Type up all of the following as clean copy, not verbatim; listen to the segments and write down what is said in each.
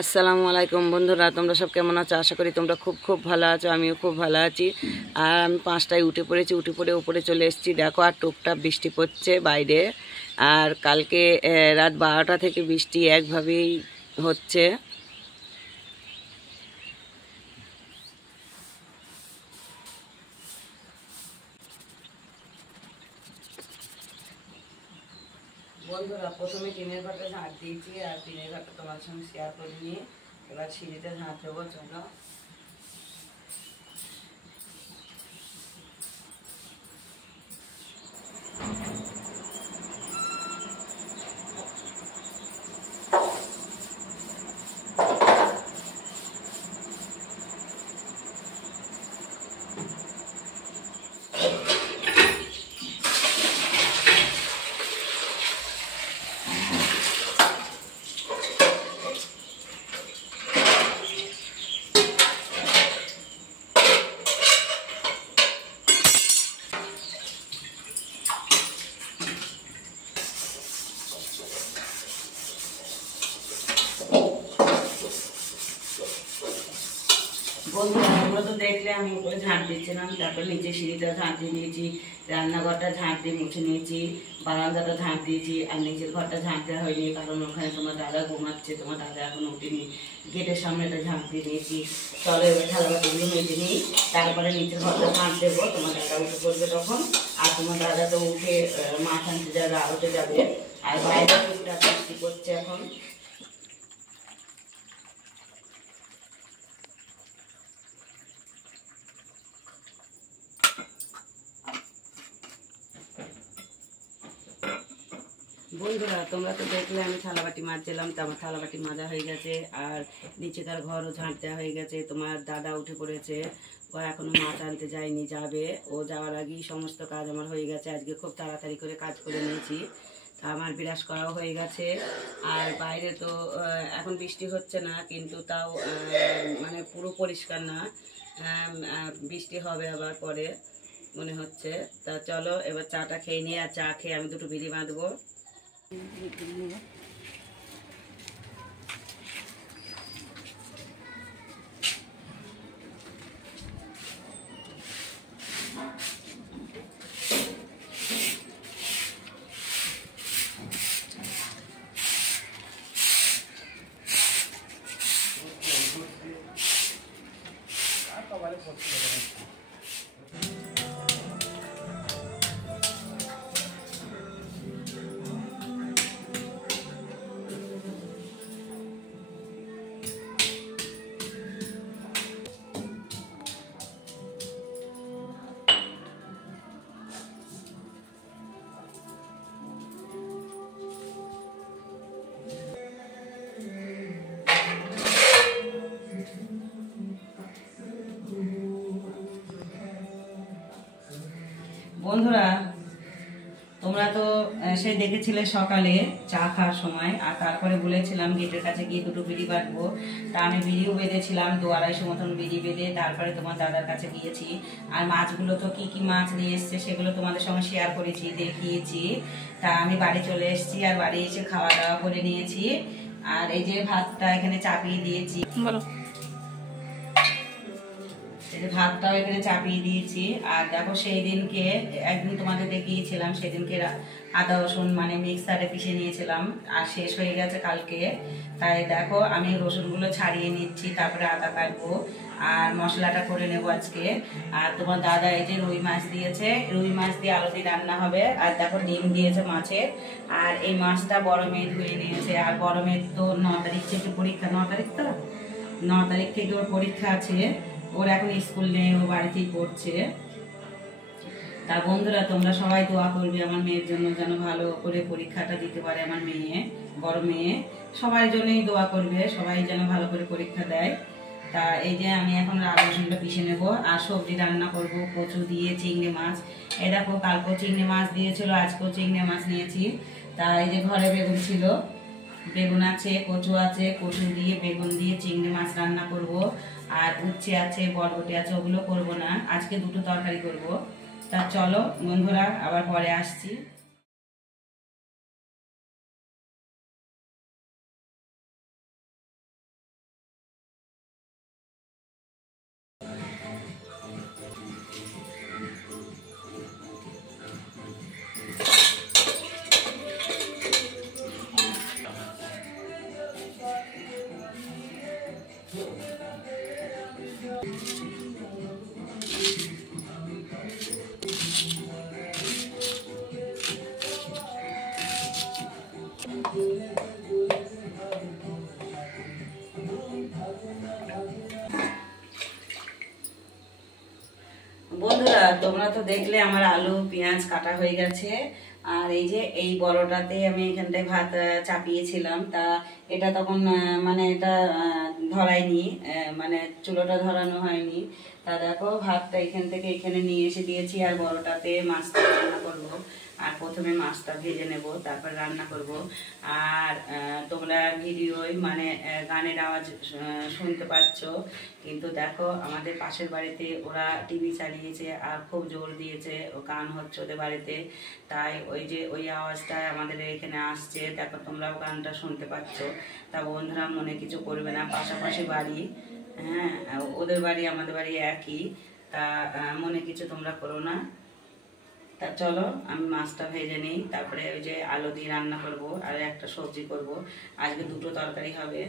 আসসালামু আলাইকুম বন্ধুরা, তোমরা সব কেমন আছো? আশা করি তোমরা খুব খুব ভালো আছো। আমিও খুব ভালো আছি। আর আমি 5টায় উঠে পড়েছি, উঠে পড়ে উপরে চলে এসেছি। দেখো, আর টুকটাক বৃষ্টি পড়ছে বাইরে। আর কালকে রাত 12টা থেকে বৃষ্টি একভাবেই হচ্ছে। বন্ধুরা, প্রথমে টিনের ঘরটা ঝাঁট দিয়েছি, আর টিনের ঘরটা তোমার সঙ্গে শেয়ার করে নিয়ে এবার সিঁড়িতে ঝাঁট দেবো। চলো। বন্ধুরা, তোমরা তো দেখলে আমি উপরে ঝাঁট দিচ্ছিলাম, তারপর নিচে সিঁড়িটা ঝাঁট দিয়ে নিয়েছি, রান্নাঘরটা ঝাঁট দিয়ে মুছে নিয়েছি, বারান্দাটা ঝাঁট দিয়েছি। আর নিচের ঘরটা ঝাঁট দেওয়া হয়নি, কারণ ওখানে তোমার দাদা ঘুমাচ্ছে, তোমার দাদা এখন উঠেনি। গেটের সামনেটা ঝাঁট দিয়ে নিয়েছি। চলো এবার থালাবাটিগুলো মেজে নিই, তারপরে নিচের ঘরটা ঝাঁট দেবো। তোমার দাদা উঠে পড়বে তখন। আর তোমার দাদা তো উঠে মাছ আনতে যাবে, আড়তে যাবে। আর বাইরে টুকটাক বৃষ্টি করছে এখন। বন্ধুরা, তোমরা তো দেখলে আমি থালাবাটি মাজছিলাম, তো আমার থালাবাটি মাজা হয়ে গেছে। আর নিচেকার ঘরও ঝাঁট দেওয়া হয়ে গেছে। তোমার দাদা উঠে পড়েছে, ও এখনো মাছ আনতে যায়নি, যাবে। ও যাওয়ার আগেই সমস্ত কাজ আমার হয়ে গেছে। আজকে খুব তাড়াতাড়ি করে কাজ করে নিয়েছি। তা আমার বিরাস করাও হয়ে গেছে। আর বাইরে তো এখন বৃষ্টি হচ্ছে না, কিন্তু তাও মানে পুরো পরিষ্কার না। বৃষ্টি হবে আবার পরে মনে হচ্ছে। তা চলো এবার চাটা খেয়ে নিয়ে, আর চা খেয়ে আমি দুটো বিড়ি বাঁধবো। বন্ধুরা, তোমরা তো সে দেখেছিলে সকালে চা খাওয়ার সময়, আর তারপরে বলেছিলাম গেটের কাছে গিয়ে দুটো বিড়ি বাঁধবো। তা আমি বিড়িও বেঁধেছিলাম, 2-250 মতন বিড়ি বেঁধে তারপরে তোমার দাদার কাছে গিয়েছি। আর মাছগুলো তো কি কি মাছ নিয়ে এসছে সেগুলো তোমাদের সঙ্গে শেয়ার করেছি, দেখিয়েছি। তা আমি বাড়ি চলে এসেছি, আর বাড়ি এসে খাওয়া দাওয়া করে নিয়েছি। আর এই যে ভাতটা এখানে চাপিয়ে দিয়েছি, বলো। ভাতটাও এখানে চাপিয়ে দিয়েছি। আর দেখো, সেই দিনকে একদিন তোমাদের দেখিয়েছিলাম, সেদিনকে আদা রসুন মানে মিক্সারে পিষে নিয়েছিলাম, আর শেষ হয়ে গেছে কালকে। তাই দেখো, আমি রসুনগুলো ছাড়িয়ে নিচ্ছি, তারপরে আদা কাটবো আর মশলাটা করে নেবো আজকে। আর তোমার দাদা এই যে রুই মাছ দিয়েছে, রুই মাছ দিয়ে আলু দিয়ে রান্না হবে। আর দেখো, ডিম দিয়েছে মাছের। আর এই মাছটা বড় মেয়ে ধুয়ে নিয়েছে। আর বড় মেয়ের তো 9 তারিখ থেকে পরীক্ষা, 9 তারিখ তো 9 তারিখ থেকে ওর পরীক্ষা আছে। ওর এখন স্কুল নেই, ও বাড়িতেই পড়ছে। তা বন্ধুরা, তোমরা সবাই দোয়া করবে আমার মেয়ের জন্য, যেন ভালো করে পরীক্ষাটা দিতে পারে আমার মেয়ে, বড় মেয়ে। সবাই জন্যই দোয়া করবে, সবাই যেন ভালো করে পরীক্ষা দেয়। তা এই যে আমি এখন আদা রসুনটা পিষে নেব, আর সবজি রান্না করব কচু দিয়ে চিংড়ি মাছ। এই দেখো, কালকেও চিংড়ি মাছ দিয়েছিল, আজকেও চিংড়ি মাছ নিয়েছি। তা এই যে ঘরে বেগুন ছিল, বেগুন আছে, কচু আছে, কচু দিয়ে বেগুন দিয়ে চিংড়ি মাছ রান্না করব। আর উচ্ছে আছে, বরবটি আছে, ওগুলো করব না, আজকে দুটো তরকারি করব। তা চলো বন্ধুরা, আবার পরে আসছি। বন্ধুরা তোমরা তো দেখলে আমার আলু পেঁয়াজ কাটা হয়ে গেছে। আর এই যে এই বড়টাতে আমি এখানটায় ভাত চাপিয়েছিলাম, তা এটা তখন মানে এটা ধরায়নি, মানে চুলোটা ধরানো হয়নি। তা দেখো ভাতটা এখান থেকে এখানে নিয়ে এসে দিয়েছি, আর বড়টাতে মাছটা রান্না করব। আর প্রথমে মাছটা ভেজে নেব, তারপর রান্না করব। আর তোমরা ভিডিওয় মানে গানের আওয়াজ শুনতে পাচ্ছ, কিন্তু দেখো আমাদের পাশের বাড়িতে ওরা টিভি চালিয়েছে আর খুব জোর দিয়েছে, ও গান হচ্ছে ওদের বাড়িতে, তাই ওই যে ওই আওয়াজটা আমাদের এখানে আসছে। দেখো তোমরাও গানটা শুনতে পাচ্ছ। তা বন্ধুরা মনে কিছু করবে না, পাশাপাশি বাড়ি, হ্যাঁ ওদের বাড়ি আমাদের বাড়ি একই, তা মনে কিছু তোমরা করো না। তা চলো আমি মাছটা ভেজে নিই, তারপরে ওই যে আলু দিয়ে রান্না করব আর একটা সবজি করব। আজকে দুটো তরকারি হবে।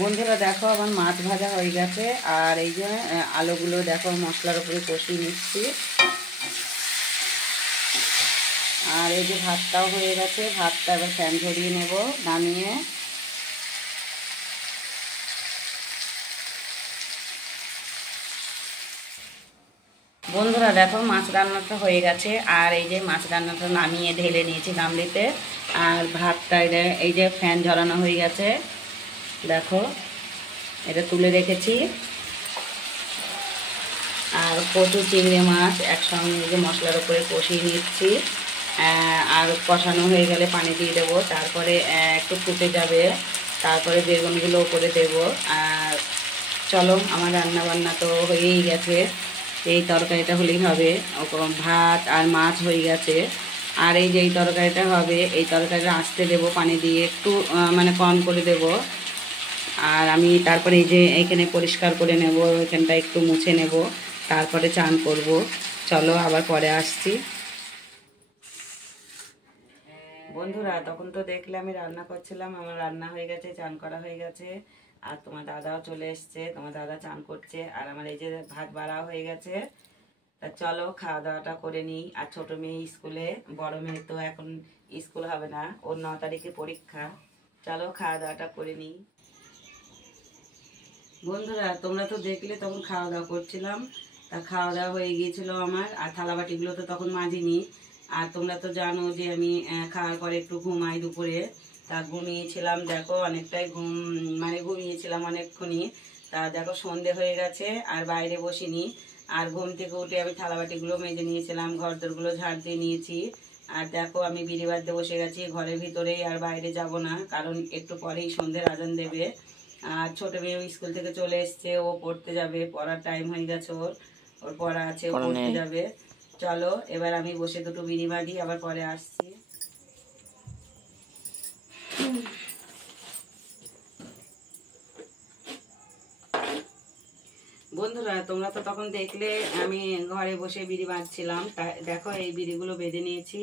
বন্ধুরা দেখো আমার মাছ ভাজা হয়ে গেছে, আর এই যে আলুগুলো দেখো মশলার উপরে কষিয়ে নিচ্ছি। আর এই যে ভাতটাও হয়ে গেছে, ভাতটা এবার ফ্যান ঝরিয়ে নেব নামিয়ে। বন্ধুরা দেখো মাছ রান্নাটা হয়ে গেছে, আর এই যে মাছ রান্নাটা নামিয়ে ঢেলে নিয়েছি গামলিতে। আর ভাতটা এই যে ফ্যান ঝরানো হয়ে গেছে, দেখো এটা তুলে রেখেছি। আর কচু চিংড়ি মাছ একসঙ্গে যে মশলার উপরে কষিয়ে নিচ্ছি। আর কষানো হয়ে গেলে পানি দিয়ে দেবো, তারপরে একটু ফুটে যাবে, তারপরে বেগুনগুলো উপরে দেবো। আর চলো আমার রান্না বান্না তো হয়েই গেছে, এই তরকারিটা হলেই হবে। ভাত আর মাছ হয়ে গেছে। আর এই যে এই তরকারিটা হবে, এই তরকারিটা আঁচতে দেবো পানি দিয়ে, একটু মানে কম করে দেব। আর আমি তারপরে এই যে এখানে পরিষ্কার করে নেব, এখানটা একটু মুছে নেব, তারপরে চান করব। চলো আবার পরে আসছি। বন্ধুরা তখন তো দেখলে আমি রান্না করছিলাম, আমার রান্না হয়ে গেছে, চান করা হয়ে গেছে। আর তোমার দাদাও চলে এসছে, তোমার দাদা চান করছে, আর আমার এই যে ভাত বাড়াও হয়ে গেছে। তা চলো খাওয়া দাওয়াটা করে নিই। আর ছোট মেয়ে স্কুলে, বড় মেয়ে তো এখন স্কুল হবে না, ওর 9 তারিখে পরীক্ষা। চলো খাওয়া দাওয়াটা করে নিই। বন্ধুরা তোমরা তো দেখলে তখন খাওয়া দাওয়া করছিলাম, তা খাওয়া দাওয়া হয়ে গিয়েছিল আমার। আর থালাবাটিগুলো তো তখন মাজিনি। আর তোমরা তো জানো যে আমি খাওয়ার পরে একটু ঘুমাই দুপুরে। তা ঘুমিয়েছিলাম, দেখো অনেকটাই মানে ঘুমিয়েছিলাম অনেকক্ষণই। তা দেখো সন্ধে হয়ে গেছে আর বাইরে বসিনি। আর ঘুম থেকে উঠে আমি থালাবাটিগুলো মেজে নিয়েছিলাম, ঘরদোরগুলো ঝাড় দিয়ে নিয়েছি। আর দেখো আমি বিড়ি বাঁধতে বসে গেছি ঘরের ভিতরেই, আর বাইরে যাব না, কারণ একটু পরেই সন্ধ্যের আজান দেবে। আর ছোট মেয়ে স্কুল থেকে চলে এসছে, ও পড়তে যাবে, পড়ার টাইম হয়ে গেছে, ওর ওর পড়া আছে, ও পড়তে যাবে। চলো এবার আমি বসে দুটো বিড়ি বাঁধি, আবার পরে আসছি। বন্ধুরা তোমরা তো তখন দেখলে আমি ঘরে বসে বিড়ি বাঁধছিলাম, তাই দেখো এই বিড়িগুলো বেঁধে নিয়েছি।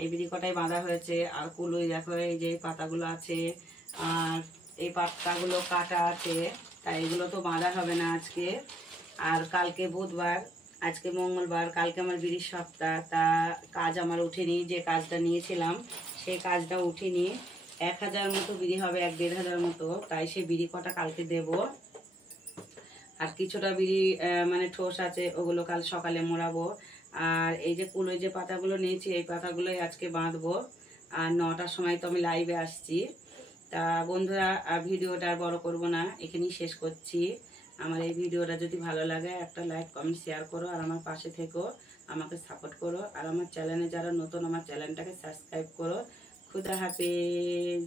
এই বিড়ি কটাই বাঁধা হয়েছে। আর কুলোই দেখো এই যে পাতাগুলো আছে, আর এই পাতাগুলো কাটা আছে, তাই এগুলো তো বাঁধা হবে না আজকে। আর কালকে বুধবার, আজকে মঙ্গলবার, কালকে আমার বিড়ির সপ্তাহ, তা কাজ আমার উঠেনি, যে কাজটা নিয়েছিলাম সেই কাজটা উঠেনি। 1000 মতো বিড়ি হবে, 1500 মতো, তাই সেই বিড়ি কটা কালকে দেব। আর কিছুটা বিড়ি মানে ঠোস আছে, ওগুলো কাল সকালে মোড়াবো। আর এই যে কুলোয় যে পাতাগুলো নিয়েছি এই পাতাগুলোই আজকে বাঁধবো। আর 9টার সময় তো আমি লাইভে আসছি। তা বন্ধুরা ভিডিওটা আর বড় করব না, এখানেই শেষ করছি। আমার এই ভিডিওটা যদি ভালো লাগে একটা লাইক কমেন্ট শেয়ার করো, আর আমার পাশে থেকো, আমাকে সাপোর্ট করো। আর আমার চ্যানেলে যারা নতুন আমার চ্যানেলটাকে সাবস্ক্রাইব করো। খুদা হাফেজ।